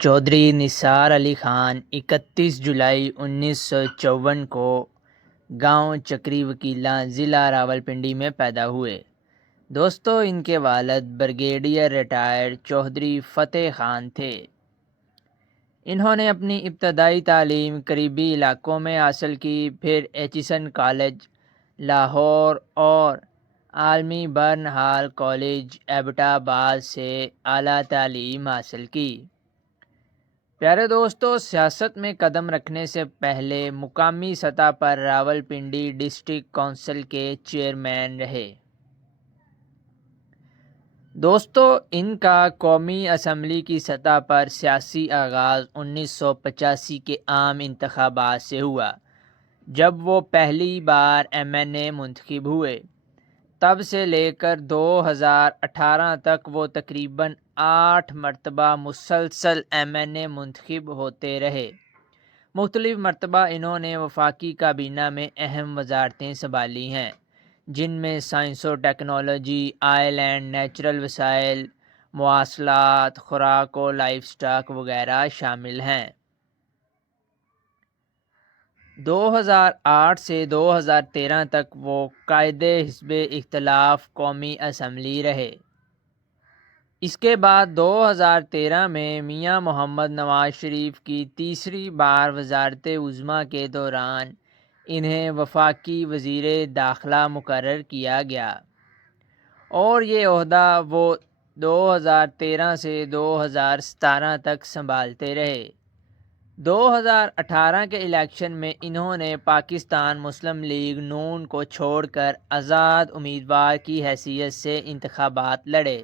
چودھری نثار علی خان 31 جولائی 1954 کو گاؤں چکری وکیلاں ضلع راولپنڈی میں پیدا ہوئے۔ دوستو، ان کے والد بریگیڈیئر ریٹائرڈ چودھری فتح خان تھے۔ انہوں نے اپنی ابتدائی تعلیم قریبی علاقوں میں حاصل کی، پھر ایچسن کالج لاہور اور عالمی برن ہال کالج ایبٹ آباد سے اعلیٰ تعلیم حاصل کی۔ پیارے دوستو، سیاست میں قدم رکھنے سے پہلے مقامی سطح پر راولپنڈی ڈسٹرکٹ کونسل کے چیئرمین رہے۔ دوستو، ان کا قومی اسمبلی کی سطح پر سیاسی آغاز 1985 کے عام انتخابات سے ہوا، جب وہ پہلی بار MNA منتخب ہوئے۔ تب سے لے کر 2018 تک وہ تقریباً 8 مرتبہ مسلسل MNA منتخب ہوتے رہے۔ مختلف مرتبہ انہوں نے وفاقی کابینہ میں اہم وزارتیں سنبھالی ہیں، جن میں سائنس و ٹیکنالوجی، آئل اینڈ نیچرل وسائل، مواصلات، خوراک و لائف سٹاک وغیرہ شامل ہیں۔ 2008 سے 2013 تک وہ قائد حزب اختلاف قومی اسمبلی رہے۔ اس کے بعد 2013 میں میاں محمد نواز شریف کی تیسری بار وزارت عظمیٰ کے دوران انہیں وفاقی وزیر داخلہ مقرر کیا گیا، اور یہ عہدہ وہ 2013 سے 2017 تک سنبھالتے رہے۔ 2018 کے الیکشن میں انہوں نے پاکستان مسلم لیگ نون کو چھوڑ کر آزاد امیدوار کی حیثیت سے انتخابات لڑے،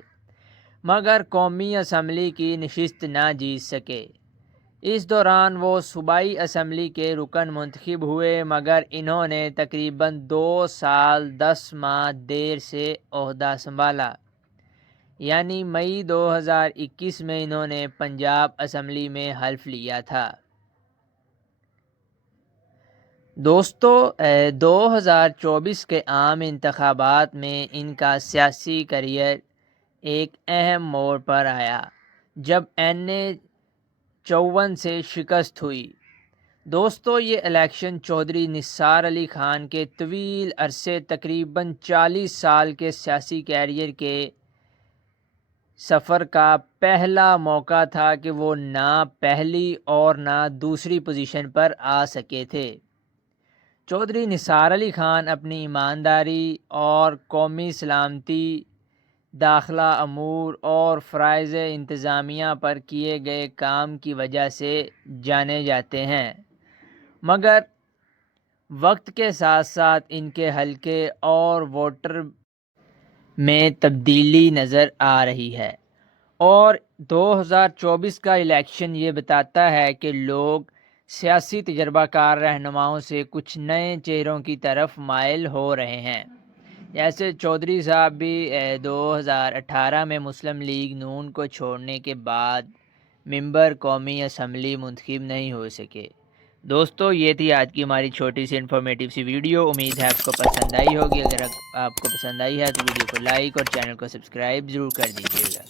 مگر قومی اسمبلی کی نشست نہ جیت سکے۔ اس دوران وہ صوبائی اسمبلی کے رکن منتخب ہوئے، مگر انہوں نے تقریباً 2 سال 10 ماہ دیر سے عہدہ سنبھالا، یعنی مئی 2021 میں انہوں نے پنجاب اسمبلی میں حلف لیا تھا۔ دوستو، 2024 کے عام انتخابات میں ان کا سیاسی کیریئر ایک اہم موڑ پر آیا، جب NA 54 سے شکست ہوئی۔ دوستو، یہ الیکشن چودھری نثار علی خان کے طویل عرصے تقریباً 40 سال کے سیاسی کیریئر کے سفر کا پہلا موقع تھا کہ وہ نہ پہلی اور نہ دوسری پوزیشن پر آ سکے تھے۔ چودھری نثار علی خان اپنی ایمانداری اور قومی سلامتی، داخلہ امور اور فرائض انتظامیہ پر کیے گئے کام کی وجہ سے جانے جاتے ہیں، مگر وقت کے ساتھ ساتھ ان کے حلقے اور ووٹر میں تبدیلی نظر آ رہی ہے، اور 2024 کا الیکشن یہ بتاتا ہے کہ لوگ سیاسی تجربہ کار رہنماؤں سے کچھ نئے چہروں کی طرف مائل ہو رہے ہیں۔ جیسے چودھری صاحب بھی 2018 میں مسلم لیگ نون کو چھوڑنے کے بعد ممبر قومی اسمبلی منتخب نہیں ہو سکے۔ دوستو، یہ تھی آج کی ہماری چھوٹی سی انفارمیٹیو سی ویڈیو۔ امید ہے آپ کو پسند آئی ہوگی۔ اگر آپ کو پسند آئی ہے تو ویڈیو کو لائک اور چینل کو سبسکرائب ضرور کر دیجیے گا۔